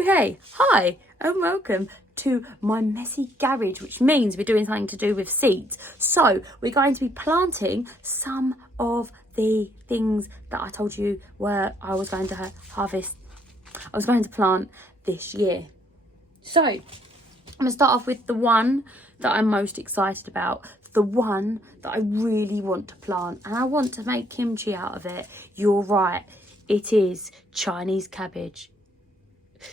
Okay, hi and welcome to my messy garage, which means we're doing something to do with seeds. So we're going to be planting some of the things that I told you I was going to harvest. I was going to plant this year. So I'm going to start off with the one that I'm most excited about. The one that I really want to plant, and I want to make kimchi out of it. You're right, it is Chinese cabbage.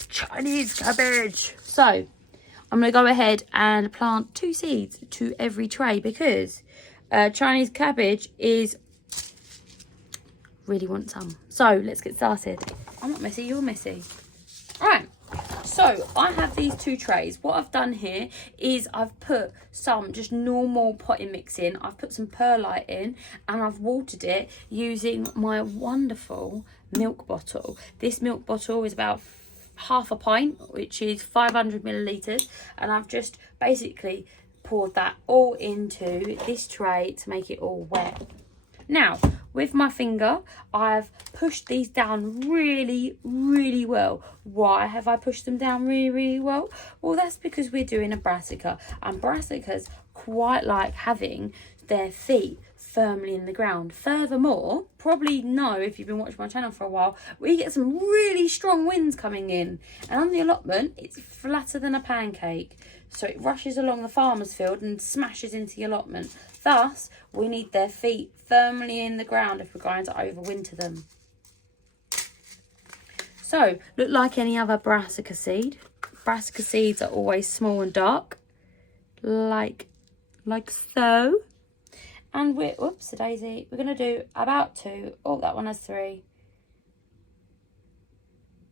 Chinese cabbage. So I'm going to go ahead and plant 2 seeds to every tray because Chinese cabbage is really want some. So let's get started. I'm not messy, you're messy. All right, so I have these 2 trays. What I've done here is I've put some just normal potting mix in. I've put some perlite in and I've watered it using my wonderful milk bottle. This milk bottle is about half a pint, which is 500 millilitres, and I've just basically poured that all into this tray to make it all wet. Now with my finger I've pushed these down really well. Why have I pushed them down really well? Well, that's because we're doing a brassica, and brassicas quite like having their feet firmly in the ground. Furthermore, probably know if you've been watching my channel for a while, we get some really strong winds coming in, and on the allotment it's flatter than a pancake, so it rushes along the farmer's field and smashes into the allotment. Thus we need their feet firmly in the ground if we're going to overwinter them. So look like any other brassica seed. Brassica seeds are always small and dark, like so. And we're, whoops, a daisy, we're going to do about 2. Oh, that one has 3.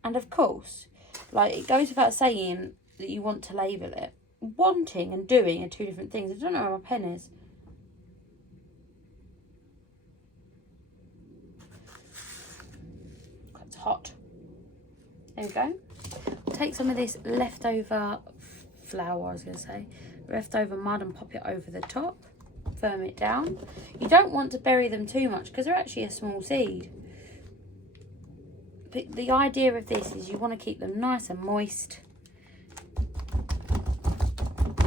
And of course, like, it goes without saying that you want to label it. Wanting and doing are 2 different things. I don't know where my pen is. It's hot. There we go. Take some of this leftover flour, I was going to say, leftover mud, and pop it over the top. Firm it down. You don't want to bury them too much because they're actually a small seed. But the idea of this is you want to keep them nice and moist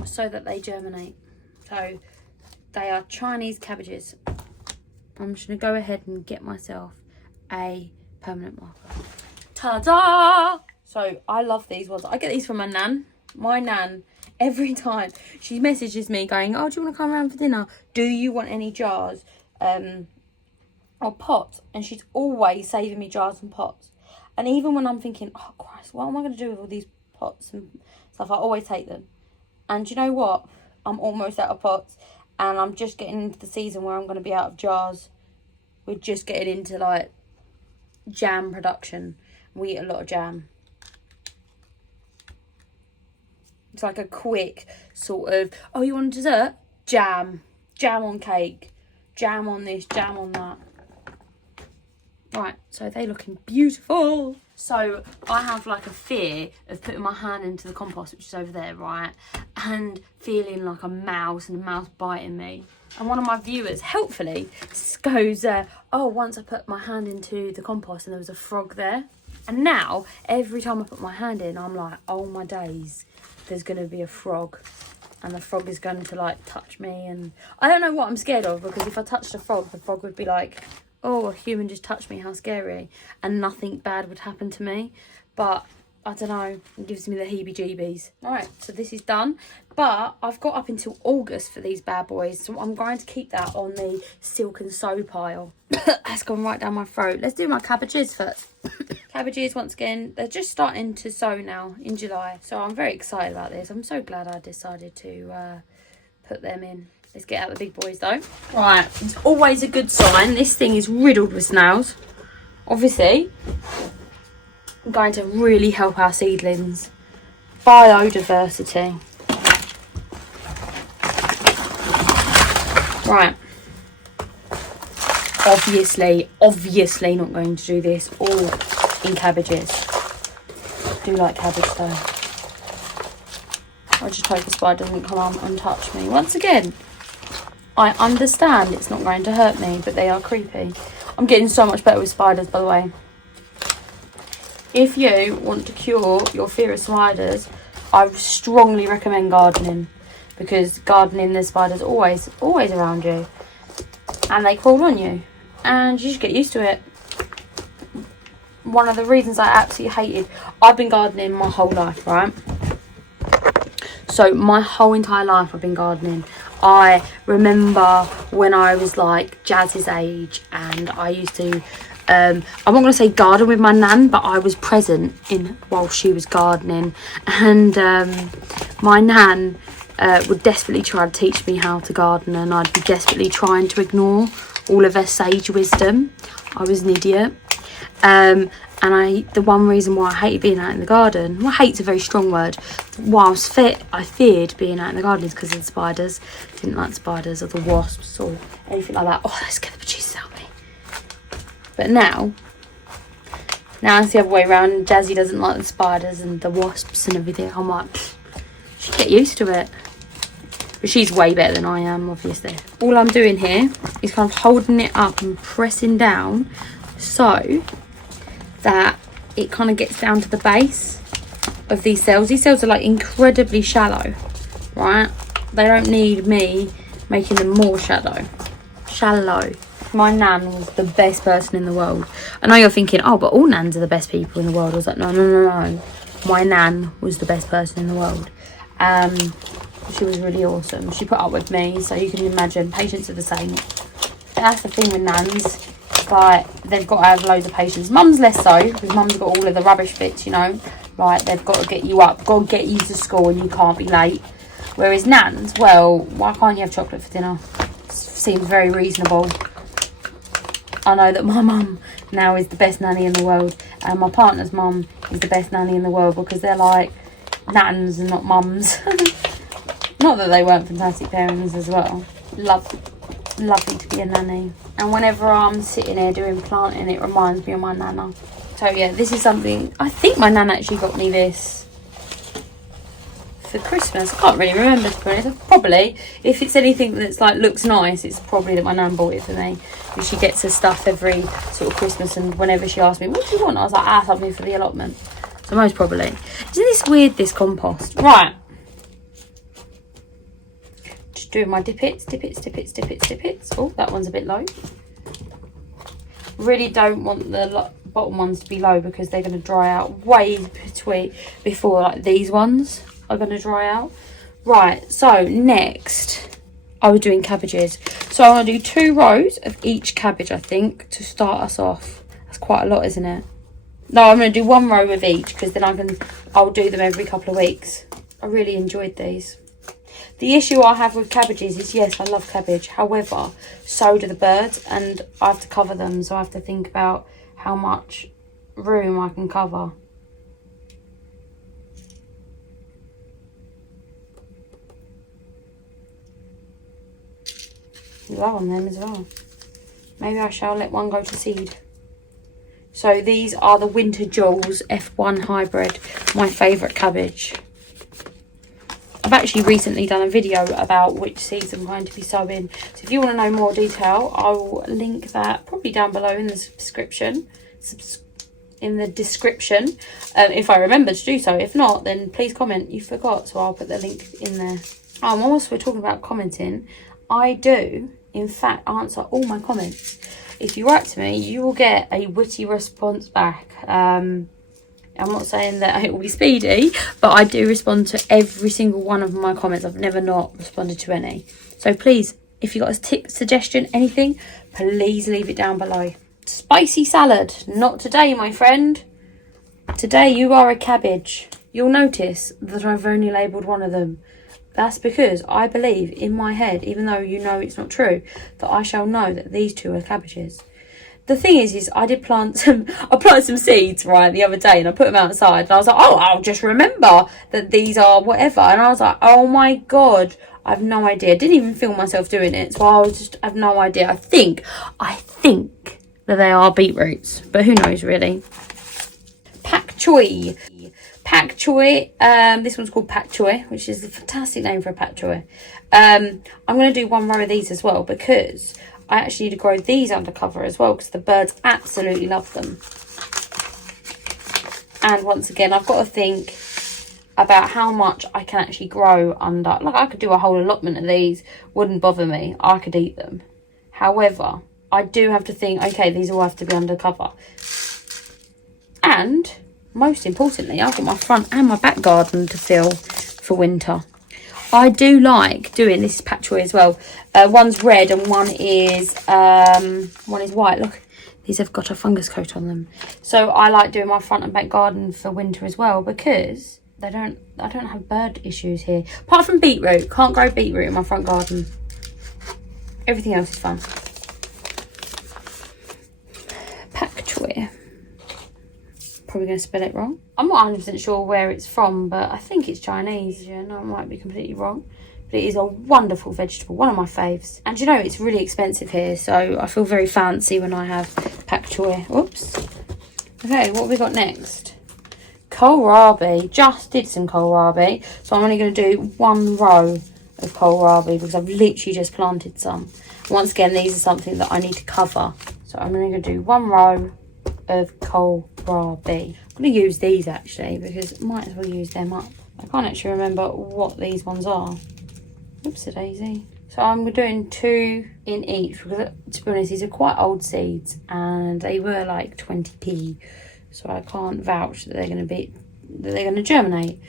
so that they germinate. So they are Chinese cabbages. I'm just going to go ahead and get myself a permanent marker. Ta-da! So I love these ones. I get these from my nan. My nan, every time she messages me going, oh, do you want to come around for dinner? Do you want any jars or pots? And she's always saving me jars and pots. And even when I'm thinking, oh Christ, what am I going to do with all these pots and stuff, I always take them. And you know what? I'm almost out of pots, and I'm just getting into the season where I'm going to be out of jars. We're just getting into like jam production. We eat a lot of jam. It's like a quick sort of, oh, you want dessert? Jam. Jam on cake. Jam on this, jam on that. Right, so they're looking beautiful. So I have like a fear of putting my hand into the compost, which is over there, right? And feeling like a mouse and a mouse biting me. And one of my viewers, helpfully, goes, oh, once I put my hand into the compost and there was a frog there. And now, every time I put my hand in, I'm like, oh my days, there's going to be a frog. And the frog is going to, like, touch me. And I don't know what I'm scared of, because if I touched a frog, the frog would be like, oh, a human just touched me, how scary. And nothing bad would happen to me. But I don't know, it gives me the heebie-jeebies. Right, so this is done. But I've got up until August for these bad boys, so I'm going to keep that on the silk and sow pile. That's gone right down my throat. Let's do my cabbages first. Cabbages, once again, they're just starting to sow now in July. So I'm very excited about this. I'm so glad I decided to put them in. Let's get out the big boys though. Right, it's always a good sign. This thing is riddled with snails. Obviously, I'm going to really help our seedlings. Biodiversity. Right. Obviously not going to do this all in cabbages. I do like cabbage though. I just hope the spider doesn't come on and touch me. Once again, I understand it's not going to hurt me, but they are creepy. I'm getting so much better with spiders, by the way. If you want to cure your fear of spiders, I strongly recommend gardening, because gardening, there's spiders always around you, and they crawl on you, and you just get used to it. One of the reasons I absolutely hated, I've been gardening my whole life, right? So my whole entire life I've been gardening. I remember when I was like Jazz's age, and I used to I'm not going to say garden with my nan, but I was present while she was gardening, and my nan would desperately try to teach me how to garden, and I'd be desperately trying to ignore all of her sage wisdom. I was an idiot. The one reason why I hated being out in the garden, well, hate's a very strong word, whilst I feared being out in the garden, is because of the spiders. Didn't like spiders or the wasps or anything like that. Oh, let's get the producers out me. But now it's the other way around. Jazzy doesn't like the spiders and the wasps and everything. I'm like, she'd get used to it. But she's way better than I am, obviously. All I'm doing here is kind of holding it up and pressing down so that it kind of gets down to the base of these cells. These cells are like incredibly shallow, right? They don't need me making them more shallow. My nan was the best person in the world. I know you're thinking, oh, but all nans are the best people in the world. I was like, no. My nan was the best person in the world. She was really awesome. She put up with me, so you can imagine patients are the same. That's the thing with nans. Like, they've got to have loads of patience. Mum's less so, because mum's got all of the rubbish bits, you know. Like, they've got to get you up, got to get you to school, and you can't be late. Whereas nans, well, why can't you have chocolate for dinner? Seems very reasonable. I know that my mum now is the best nanny in the world, and my partner's mum is the best nanny in the world, because they're like nans and not mums. Not that they weren't fantastic parents as well. Lovely to be a nanny. And whenever I'm sitting here doing planting, it reminds me of my nana. So yeah, this is something, I think my nana actually got me this for Christmas. I can't really remember, to be honest. Probably, if it's anything that's like looks nice, it's probably that my nan bought it for me. Because she gets her stuff every sort of Christmas, and whenever she asked me, what do you want? I was like, something for the allotment. So most probably. Isn't this weird, this compost? Right. Just doing my dippets. Oh, that one's a bit low. Really don't want the bottom ones to be low, because they're going to dry out way before like these ones are going to dry out. Right, so next I was doing cabbages. So I'm going to do 2 rows of each cabbage, I think, to start us off. That's quite a lot, isn't it? No, I'm going to do 1 row of each, because then I'll do them every couple of weeks. I really enjoyed these. The issue I have with cabbages is, yes, I love cabbage. However, so do the birds, and I have to cover them. So I have to think about how much room I can cover. Low on them as well. Maybe I shall let one go to seed. So these are the Winter Jewels F1 hybrid, my favourite cabbage. I've actually recently done a video about which seeds I'm going to be sowing. So if you want to know more detail, I will link that probably down below in the description. If I remember to do so. If not, then please comment. You forgot, so I'll put the link in there. And whilst we're talking about commenting, I do, in fact, answer all my comments. If you write to me, you will get a witty response back. I'm not saying that it will be speedy, but I do respond to every single one of my comments. I've never not responded to any. So please, if you've got a tip, suggestion, anything, please leave it down below. Spicy salad. Not today, my friend. Today you are a cabbage. You'll notice that I've only labelled one of them. That's because I believe in my head, even though you know it's not true, that I shall know that these 2 are cabbages. The thing is I planted some seeds, right, the other day, and I put them outside, and I was like, oh, I'll just remember that these are whatever. And I was like, oh my God, I have no idea. I didn't even film myself doing it, so I have no idea. I think that they are beetroots, but who knows, really. Pak choy. This one's called pak choy, which is a fantastic name for a pak choy. I'm going to do 1 row of these as well, because I actually need to grow these under cover as well, because the birds absolutely love them. And once again, I've got to think about how much I can actually grow under. Like, I could do a whole allotment of these, wouldn't bother me. I could eat them. However, I do have to think, okay, these all have to be under cover. And most importantly, I've got my front and my back garden to fill for winter. I do like doing, this is patch choy as well. One's red and one is white. Look, these have got a fungus coat on them. So I like doing my front and back garden for winter as well, because I don't have bird issues here. Apart from beetroot. Can't grow beetroot in my front garden. Everything else is fun. Pak choy. Probably going to spell it wrong. I'm not 100% sure where it's from, but I think it's Chinese. Yeah, no, I might be completely wrong. But it is a wonderful vegetable, one of my faves. And you know, it's really expensive here, so I feel very fancy when I have pak choy. Oops. Okay, what have we got next? Kohlrabi. Just did some kohlrabi, so I'm only going to do one row of kohlrabi because I've literally just planted some. Once again, these are something that I need to cover, so I'm only going to do one row of kohlrabi. I'm going to use these actually because I might as well use them up. I can't actually remember what these ones are. Oopsie daisy. So I'm doing 2 in each because, to be honest, these are quite old seeds and they were like 20p. So I can't vouch that they're going to germinate.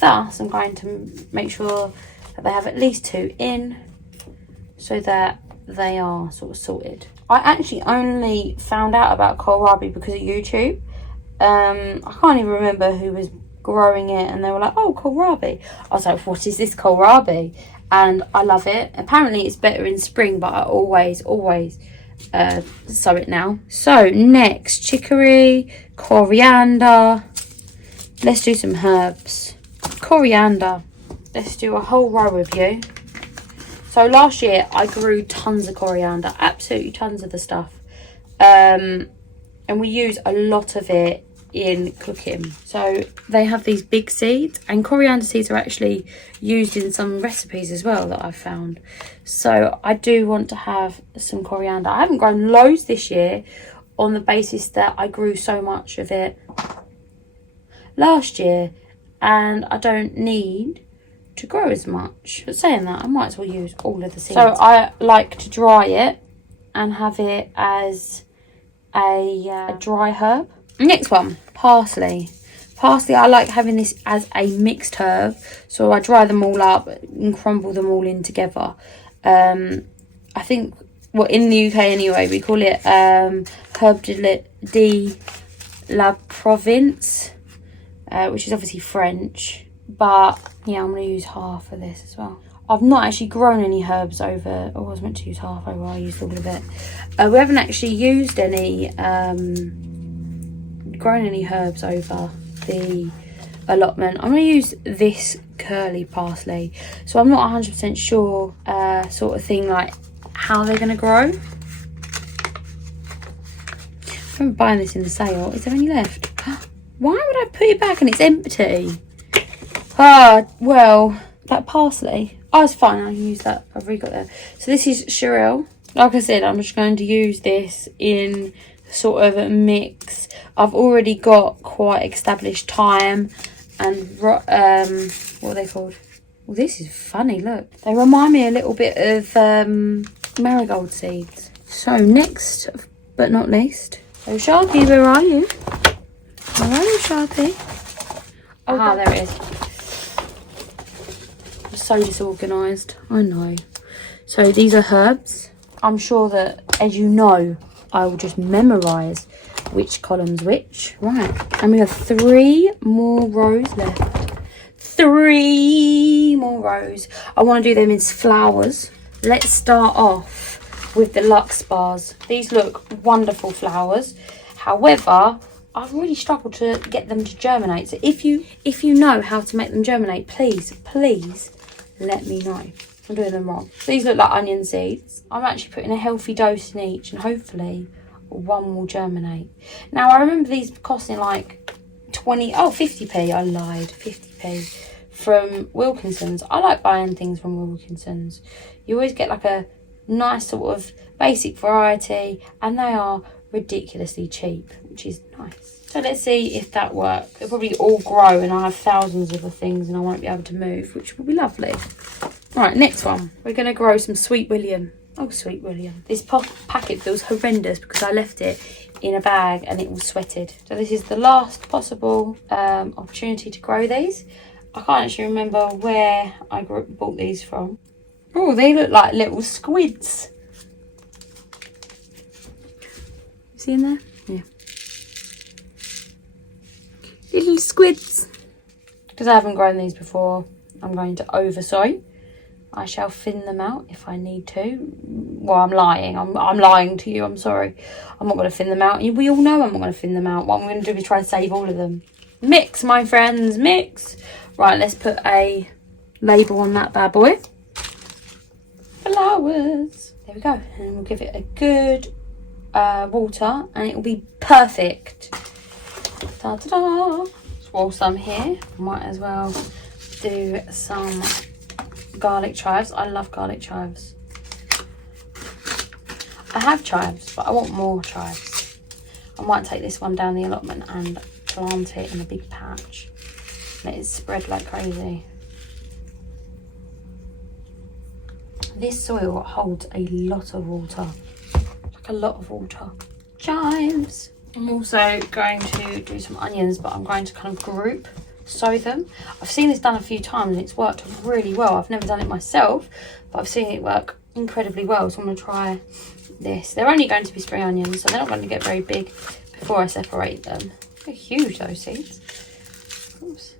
Thus, I'm going to make sure that they have at least 2 in, so that they are sort of sorted. I actually only found out about kohlrabi because of YouTube. I can't even remember who was growing it, and they were like, "Oh, kohlrabi." I was like, "What is this kohlrabi?" And I love it. Apparently, it's better in spring, but I always sow it now. So next, chicory, coriander. Let's do some herbs. Coriander. Let's do a whole row of you. So last year I grew tons of coriander, absolutely tons of the stuff, and we use a lot of it in cooking. So they have these big seeds, and coriander seeds are actually used in some recipes as well that I've found. So I do want to have some coriander. I haven't grown loads this year on the basis that I grew so much of it last year and I don't need to grow as much. But saying that, I might as well use all of the seeds. So I like to dry it and have it as a dry herb. Next one, parsley. Parsley, I like having this as a mixed herb. So I dry them all up and crumble them all in together. I think, well, in the UK anyway, we call it herb de la Province, which is obviously French. But yeah, I'm going to use half of this as well. I've not actually grown any herbs over. Oh, I was meant to use half over. I used all of it. We haven't actually used any, grown any herbs over the allotment. I'm going to use this curly parsley. So I'm not 100% sure, sort of thing, like how they're going to grow. I'm buying this in the sale. Is there any left? Why would I put it back and it's empty? Well, that parsley. Oh, it's fine. I can use that. I've already got that. So this is Cherelle. Like I said, I'm just going to use this in sort of a mix. I've already got quite established thyme and what are they called? Well, this is funny. Look, they remind me a little bit of marigold seeds. So next, but not least, oh Sharpie, where are you? Where are you, Sharpie? Oh, there it is. So disorganised, I know. So these are herbs. I'm sure that, as you know, I will just memorise which column's which. Right, and we have 3 more rows left. 3 more rows. I want to do them in flowers. Let's start off with the Lux bars. These look wonderful flowers. However, I've really struggled to get them to germinate. So if you know how to make them germinate, please let me know. I'm doing them wrong. These look like onion seeds. I'm actually putting a healthy dose in each, and hopefully one will germinate. Now, I remember these costing like 50p. I lied, 50p from Wilkinson's. I like buying things from Wilkinson's. You always get like a nice sort of basic variety, and they are ridiculously cheap. which is nice. So let's see if that works. They'll probably all grow and I have thousands of the things and I won't be able to move, which will be lovely. Right, next one. We're going to grow some Sweet William. Oh, Sweet William. This packet feels horrendous because I left it in a bag and it was sweated. So this is the last possible opportunity to grow these. I can't actually remember where I bought these from. Oh, they look like little squids. See in there? Yeah. Little squids. Because I haven't grown these before, I'm going to over-sow. I shall thin them out if I need to. Well, I'm lying. I'm lying to you. I'm sorry. I'm not going to thin them out. We all know I'm not going to thin them out. What I'm going to do is try to save all of them. Mix, my friends. Mix. Right, let's put a label on that bad boy. Flowers. There we go. And we'll give it a good water and it will be perfect. Ta-da-da. Whilst I'm here, might as well do some garlic chives. I love garlic chives. I have chives, but I want more chives. I might take this one down the allotment and plant it in a big patch. Let it spread like crazy. This soil holds a lot of water. Like a lot of water. Chives. I'm also going to do some onions, but I'm going to kind of group sow them. I've seen this done a few times and it's worked really well. I've never done it myself, but I've seen it work incredibly well. So I'm going to try this. They're only going to be spring onions, so they're not going to get very big before I separate them. They're huge, those seeds. Oops.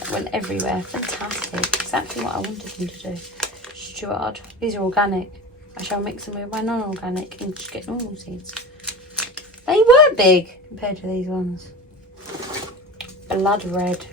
That went everywhere. Fantastic. Exactly what I wanted them to do. Stuart. These are organic. I shall mix them with my non-organic and just get normal seeds. They were big compared to these ones. Blood red.